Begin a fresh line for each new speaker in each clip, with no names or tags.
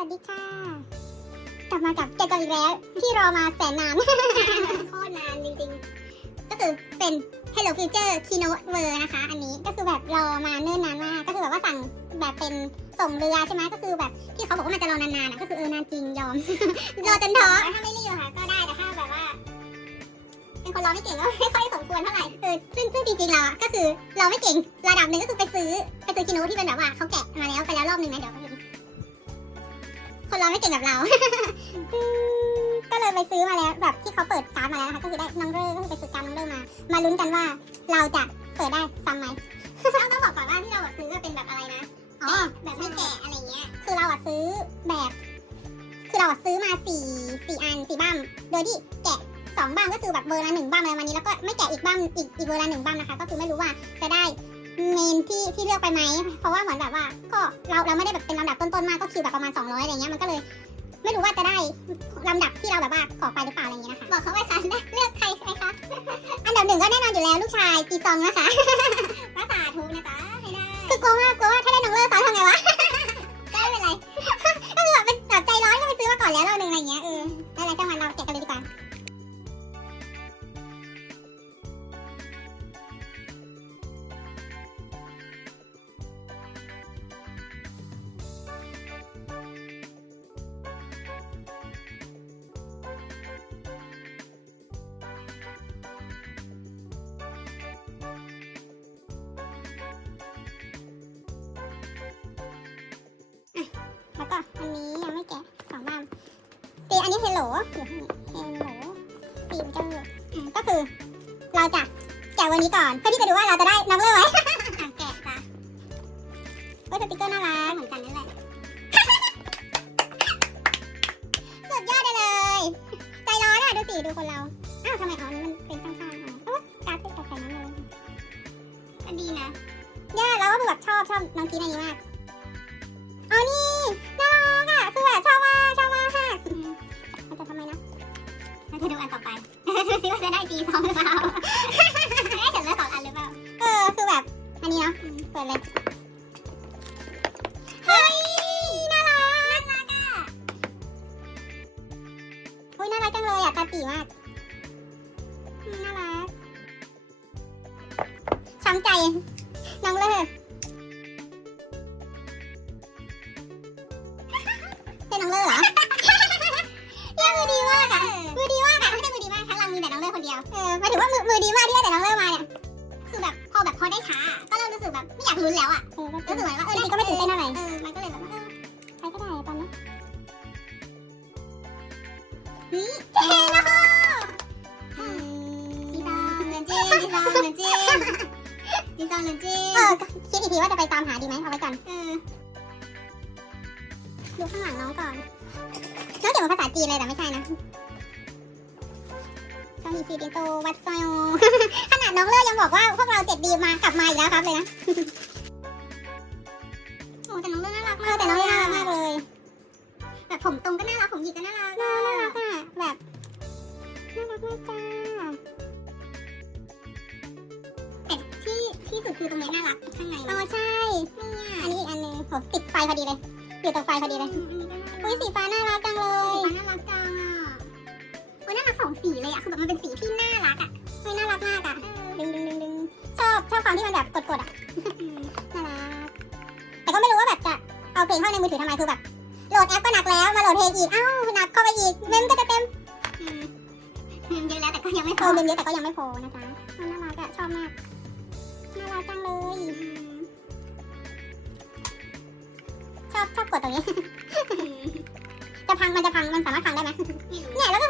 วัสดีค่ะ กลับมากับเกตอีกแล้ว ที่รอมาแสนนาน โคตรนานจริงๆ ก็คือเป็น Hello Future Keynote Ver นะคะ อันนี้ก็คือแบบรอมาเนิ่นนานมาก ก็คือแบบว่าสั่งแบบเป็นส่งเรือใช่ไหมก็คือแบบที่เขาบอกว่ามันจะรอนานๆอะก็คือเออนานจริงยอม รอจนท้อถ้าไม่รีบอะค่ะก็ได้แต่ถ้าแบบว่า เป็นคนรอไม่เก่งก็ไม่ค่อยสมควรเท่าไหร่เออซึ่งซึ่งจริงๆเราอะก็คือเราไม่เก่งระดับหนึ่งก็คือไปซื้อไปซื้อคีโนที่เป็นแบบว่าเขาแกะมาแล้วไปแล้วรอบหนึงนะเดี๋ยว คนเราไม่เก่งแบบเรา ก็เลยไปซื้อมาแล้วแบบที่เขาเปิดการ์ดมาแล้วนะคะก็คือได้น้องเร่ก็คือไปซื้อการ์ดน้องเร่มา มาลุ้นกันว่าเราจะเปิดได้ซ้ำไหมต้องบอกก่อนว่าที่เราซื้อเป็นแบบอะไรนะอ๋อแบบไม่แกะอะไรเงี้ย คือเราอะซื้อแบบ คือเราอะซื้อมาสี่สี่อันสี่บั้มโดยที่แกะสองบั้มก็คือแบบเบอร์ละหนึ่งบั้มอะไรวันนี้แล้วก็ไม่แกะอีกบั้มอีกอีกเบอร์ละหนึ่งบั้มนะคะ ก็คือไม่รู้ว่าจะได้ เมนที่ที่เลือกไปไหม เพราะว่าเหมือนแบบว่า ก็เราเราไม่ได้แบบเป็นลำดับต้นๆมากก็คิวแบบประมาณ 200อะไรเงี้ยมันก็เลย ไม่รู้ว่าจะได้ลำดับที่เราแบบว่าขอไปหรือเปล่าอะไรเงี้ยนะคะบอกเขาไว้ค่ะเลือกใครใครคะอันดับหนึ่งก็แน่นอนอยู่แล้วลูกชายตีซองนะคะภาษาทูนะจ๊ะให้ได้คือกลัวมากก แล้วก็อันนี้ยังไม่แกะสองบ้ามตีอันนี้เฮลโหลเดี๋ยวเฮลโหลตีมเจออ่ก็คือ เราจะแกะวันนี้ก่อนเพื่อที่จะดูว่าเราจะได้น้องเลือกไหมอะแกะจ้ะก็สติกเกอร์น่ารักเหมือนกันนั่นแหละสุดยอดเลย ใจร้อนอะดูสิดูคนเราอ้าวทำไมอ๋อนี่มันเป็นข้างๆอะเอ้การติดกับใส่น้องเลยก็ดีนะย่าเราก็แบบชอบชอบน้องกีนอันนี้มาก จะได้จีสองหรือเปล่าได้ฉันเลือกสองอันหรือเปล่าเออคือแบบ อันนี้เนาะเปิดเลย เฮ้ย น่ารัก น่ารักอะอุ้ยน่ารักจังเลยอะตาตีมาก น่ารักช้ำใจ น้องเลิศ เลิศคนเดียวเออหมายถึงว่ามือมือดีมากที่ได้แต่น้องเลิศมาเนี่ย คือแบบพอแบบพอได้ช้า ก็เริ่มรู้สึกแบบไม่อยากลุ้นแล้วอะรู้สึกเหมือนว่าเออก็ไม่ตื่นเต้นเท่าไหร่เออ มันก็เลยแบบว่าเออใครก็ได้ตอนนี้นี่เท่นะพ่อจีซองเงินจีจีซองเงินจีจีซองเงินจีเออคิดอีกทีว่าจะไปตามหาดีไหมเอาไว้ก่อนเออดูข้างหลังน้องก่อนน้องเขียนเป็นภาษาจีนเลยแต่ไม่ใช่นะ ชองฮีซีดินโตวัดซอยโอขนาดน้องเลิศยังบอกว่าพวกเราเจ็ดดีมากลับมาอีกแล้วครับเลยนะ โอ้แต่น้องเลิศน่ารักมากแต่น้องเลิศน่ารักมากเลย แบบผมตรงก็น่ารักผมหยิกก็น่ารักน่ารักอะแบบน่ารักมากจ้าแต่ที่ที่สุดคือตรงนี้น่ารักข้างในอ๋อใช่เนี่ยอันนี้อีกอันหนึงโหติดไฟพอดีเลยอยู่ตรงไฟพอดีเลยอุ้ยสีฟ้าน่ารักจังเลยสีฟ้าน่ารักจัง อะโอ้ยน่ารักสองสีเลยอะคือแบบมันเป็นสีที่น่ารักอะเฮ้ยน่ารักมากอะดึงดึงดึงดึงชอบชอบความที่มันแบบกดๆอะน่ารักแต่ก็ไม่รู้ว่าแบบจะเอาเพลงเข้าในมือถือทำไมคือแบบโหลดแอปก็หนักแล้วมาโหลดเพลงอีกอ้าวหนักเข้าไปอีกเมมก็จะเต็มเมมเยอะแล้วแต่ก็ยังไม่พอเมมเยอะแต่ก็ยังไม่พอนะจ๊ะน่ารักอะชอบมากน่ารักจังเลยชอบชอบกดตรงนี้จะพังมันจะพังมันสามารถพังได้ไหมเนี่ยแล้วก็คือแ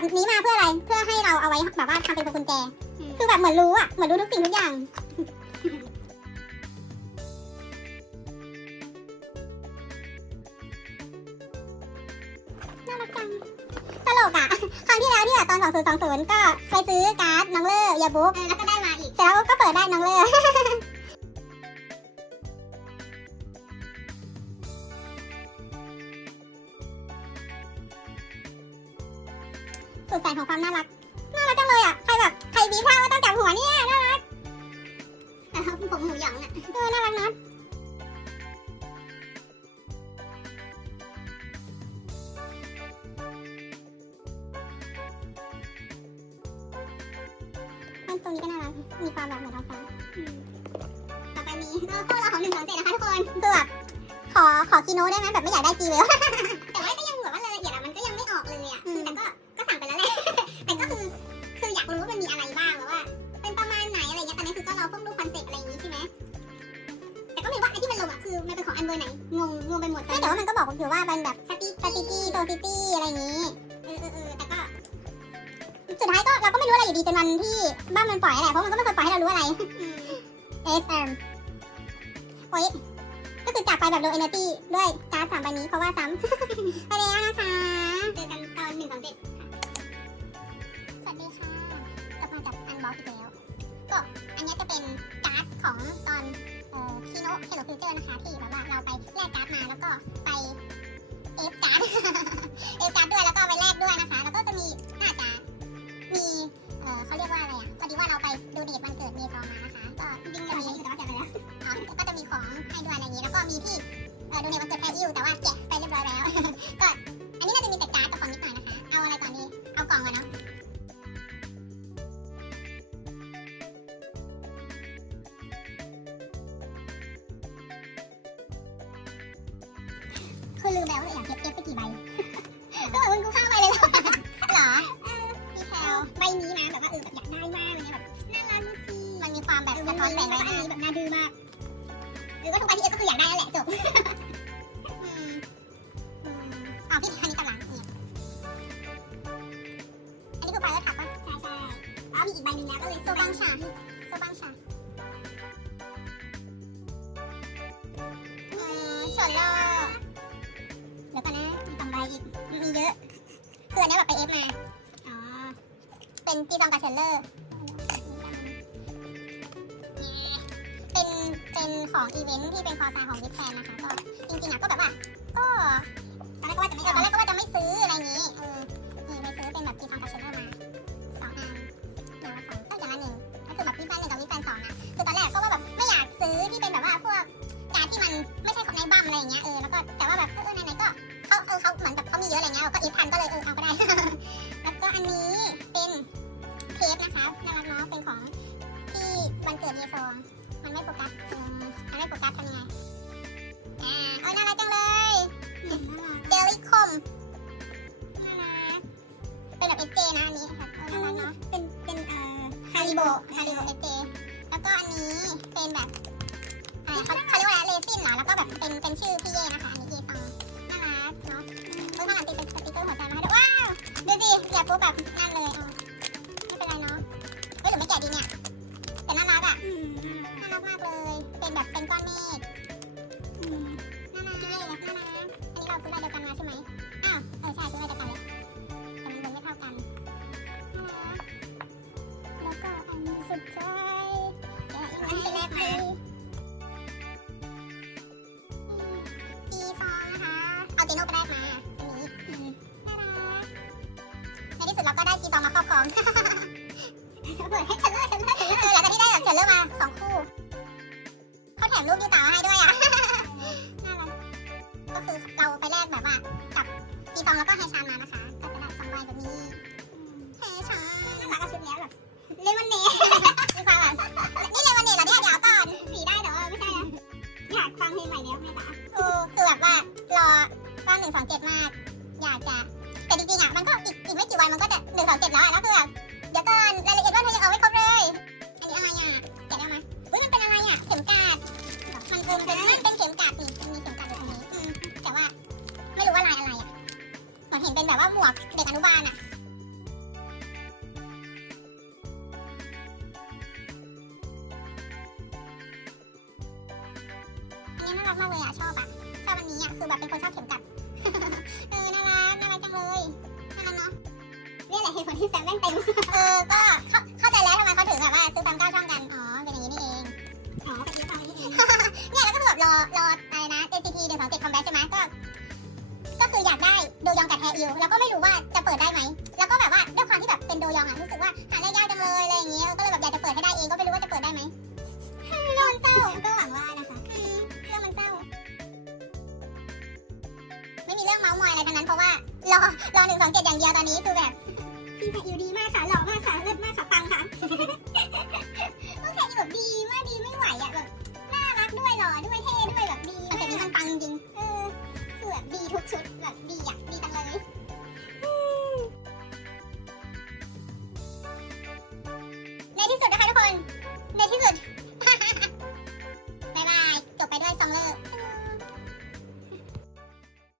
บบทำแบบนี้มาเพื่ออะไร เพื่อให้เราเอาไว้แบบว่าทำเป็นพวงกุญแจ คือแบบเหมือนรู้อะเหมือนรู้ทุกสิ่งทุกอย่างน่ารักจังตลกอะครั้งที่แล้วที่แบบตอน 2020 ก็ไปซื้อการ์ดน้องเลอร์ยาบุ๊กแล้วก็ได้มาอีกเสร็จแล้วก็เปิดได้น้องเล ต่อไปนี้ก็พวกเราของหนึ่งสองเจ็ดนะคะทุกคนคือแบบขอขอคีโนได้ไหมแบบไม่อยากได้จีเลย แต่ว่าก็ยังแบบว่ารายละเอียดอะมันก็ยังไม่ออกเลยอะคือแต่ก็ก็สั่งไปแล้วแหละ แต่ก็คือคืออยากรู้ว่ามันมีอะไรบ้างแบบว่า เป็นประมาณไหนอะไรเงี้ยตอนนี้คือก็รอพวกดูคอนเซ็ปต์อะไรอย่างงี้ใช่ไหมแต่ก็ไม่รู้ว่าไอ้ที่มันลงอะคือมันเป็นของอันเบอร์ไหนงงงงไปหมดแต่ว่ามันก็บอกอยู่ว่าเป็นแบบสติสติกี้โซซิตี้อะไรอย่างงี้ เออเออเออแต่ก็ สุดท้ายก็เราก็ไม่รู้อะไรอยู่ดีจนวันที่บ้านมันปล่อยแหละเพราะมันก็ไม่เคยปล่อยให้เรารู้อะไร S M โอ้ยก็คือจากไปแบบ low energy ด้วยการ์ดสามใบนี้เพราะว่าซ้ำ ไปแล้วนะคะ เจอกันตอนหนึ่งสองเจ็ดสวัสดีค่ะกลับมาจากอันบ็อกอีกแล้ว ก็อันนี้จะเป็นการ์ดของตอนเอ่อคีโนเฮลโลฟิวเจอร์นะคะ ที่แบบว่าเราไปแลกการ์ดมาแล้วก็ไปเอฟการ์ด เอฟการ์ดด้วยแล้วก็ไปแลกด้วยนะคะ มีที่เออดูเดทวันเกิดแพรอิวแต่ว่าแกะไปเรียบร้อยแล้ว ก็อันนี้น่าจะมีแต่การ์ดกับของนิดหน่อยนะคะ เอาอะไรก่อนดีเอากล่องก่อนเนาะคือลืมแล้วเลยอยากเก็บเก็บไปกี่ใบ ก็แบบมึงกูข้ามไปเลยเหรอเหรอดีเทลใบนี้นะแบบว่าเออแบบอยากได้มากเลยแบบน่ารักดูสิมันมีความแบบสะท้อนแสงใบหน้าแบบน่าดื้อมาก หรือว่าทุกวันที่เอฟก็คืออยากได้แล้วแหละจบอืมอืมอ๋อพี่คันนี้กำลังเนี่ยอันนี้คือไฟแล้วถักปะใช่ใช่อ๋อมีอีกใบหนึงแล้วก็เลยโซบังชาโซบังชาอืมส่วนโลเดี๋ยวก่อนนะมีสองใบอีกมีเยอะคืออันเนี้ยแบบไปเอฟมาอ๋อเป็นจีซองกับเชลเลอร์ เป็นของอีเวนท์ที่เป็นคอร์ไซน์ของวิทแฟนนะคะ ก็จริงๆอะก็แบบว่า ก็ตอนแรกก็ว่าจะไม่ตอนแรกก็ว่าจะไม่ซื้ออะไรอย่างงี้เออนี่ไปซื้อเป็นแบบจีซองกับเชลเลอร์มาสองอันเดี๋ยวละสองก็อย่างละหนึ่งก็คือแบบวิทแฟนหนึ่งกับวิทแฟนสองนะคือตอนแรกก็ว่าแบบไม่อยากซื้อที่เป็นแบบว่าพวกการที่มันไม่ใช่ของในบัมอะไรอย่างเงี้ยเออแล้วก็แต่ว่าแบบเออไหนๆก็เขาเออเขาเหมือนแบบเขามีเยอะอะไรเงี้ยเราก็อีฟันก็เลยเออเอาก็ได้แล้วก็อันนี้เป็นเทปนะคะน่ารักเนาะเป็นของที่วันเกิดเยซองมันไม่โฟกัส ริโบฮาริโบเอเจแล้วก็อันนี้เป็นแบบอะไรเขาเขาเรียกว่าอะไรเลซินเหรอแล้วก็แบบเป็นเป็นชื่อพี่เย่นะคะ อันนี้เยซองน่ารักเนาะเออข้างหลังติดเป็นสติ๊กเกอร์หัวใจมาให้ด้วยว้าวดูสิอยากปูแบบนั่นเลยอะไม่เป็นไรเนาะเฮ้ยหรือไม่แกะดีเนี่ยแต่น่ารักอะน่ารักมากเลยเป็นแบบเป็นก้อนเมฆน่ารักน่ารักอันนี้เราซื้อลายเดียวกันมาใช่ไหมอ้าวเออใช่ซื้อลายเดียวกันเลย เราก็ได้จีตองมาครอบครองเปิดให้เชลเลอร์เชลเลอร์เชลเลอร์หลังจากที่ได้แบบเชลเลอร์มาสองคู่เขาแถมรูปยูตามาให้ด้วยอะน่ารักก็คือเราไปแลกแบบว่ากับจีตองแล้วก็ไฮชานมานะคะก็จะได้สองใบแบบนี้ นี่แหละเหตุผลที่แซมแม่งเต็มเออก็เข้าใจแล้วทำไมเขาถึงแบบว่าซื้อตามเก้าช่องกัน อ๋อ เป็นอย่างนี้นี่เอง อ๋อเป็นอย่างนี้นี่เอง เนี่ยแล้วก็คือแบบรอรออะไรนะ ACT หนึ่งสองเจ็ดคอมแบทใช่ไหมก็ ก็คืออยากได้โดยองกับแทอิวแล้วก็ไม่รู้ว่าจะเปิดได้ไหม แล้วก็แบบว่าด้วยความที่แบบเป็นโดยองอะรู้สึก